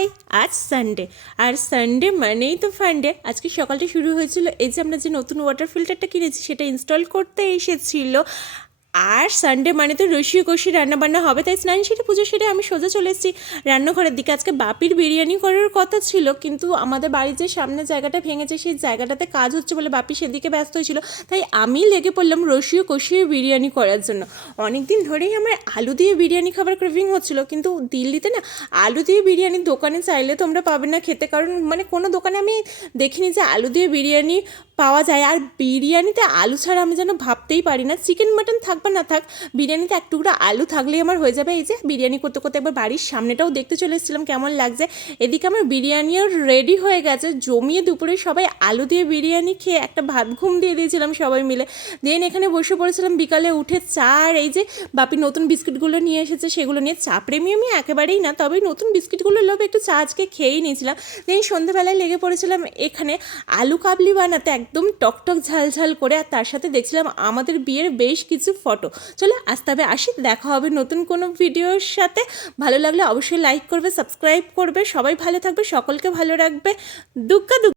High, আজ Sunday আর Sunday মানেই তো ফান্ডে। আজকে সকালটা শুরু হয়েছিল এই যে আমরা যে নতুন ওয়াটার ফিল্টারটা কিনেছি সেটা ইনস্টল করতে এসেছিল। আর সানডে মানে তো রসিয়ে কষিয়ে রান্নাবান্না হবে, তাই স্নান সেরে পুজো সেরে আমি সোজা চলে এসেছি রান্নাঘরের দিকে। আজকে বাপির বিরিয়ানি করার কথা ছিল, কিন্তু আমাদের বাড়ির যে সামনে জায়গাটা ভেঙেছে সেই জায়গাটাতে কাজ হচ্ছে বলে বাপি সেদিকে ব্যস্ত হয়েছিল, তাই আমি লেগে পড়লাম রসিয়ে কষিয়ে বিরিয়ানি করার জন্য। অনেক দিন ধরেই আমার আলু দিয়ে বিরিয়ানি খাবার ক্রেভিং হচ্ছিল, কিন্তু দিল্লিতে না আলু দিয়ে বিরিয়ানির দোকানে চাইলে তোমরা পাবে না খেতে, কারণ মানে কোনো দোকানে আমি দেখিনি যে আলু দিয়ে বিরিয়ানি পাওয়া যায়। আর বিরিয়ানিতে আলু ছাড়া আমি যেন ভাবতেই পারি না, চিকেন মাটন থাক বা না থাক বিরিয়ানিতে এক টুকরা আলু থাকলেই আমার হয়ে যাবে। এই যে বিরিয়ানি করতে করতে একবার বাড়ির সামনেটাও দেখতে চলে এসেছিলাম কেমন লাগছে। এদিকে আমার বিরিয়ানিও রেডি হয়ে গেছে, জমিয়ে দুপুরে সবাই আলু দিয়ে বিরিয়ানি খেয়ে একটা ভাত ঘুম দিয়ে দিয়েছিলাম সবাই মিলে। দেন এখানে বসে পড়েছিলাম বিকালে উঠে চা, আর এই যে বাপি নতুন বিস্কিটগুলো নিয়ে এসেছে সেগুলো নিয়ে। চা প্রেমী আমি একেবারেই না, তবে নতুন বিস্কিটগুলোর লোভে একটু চা আজকে খেয়েই নিয়েছিলাম। দেন সন্ধ্যাবেলায় লেগে পড়েছিলাম এখানে আলু কাবলি বানাতে, একদম টকটক ঝালঝাল করে। আর তার সাথে দেখছিলাম আমাদের বিয়ের বেশ কিছু ফটো। চলে আজ তবে আসি, দেখা হবে নতুন কোনো ভিডিওর সাথে। ভালো লাগলে অবশ্যই লাইক করবে, সাবস্ক্রাইব করবে। সবাই ভালো থাকবে, সকলকে ভালো রাখবে। দুগ্গা দুগ্গা।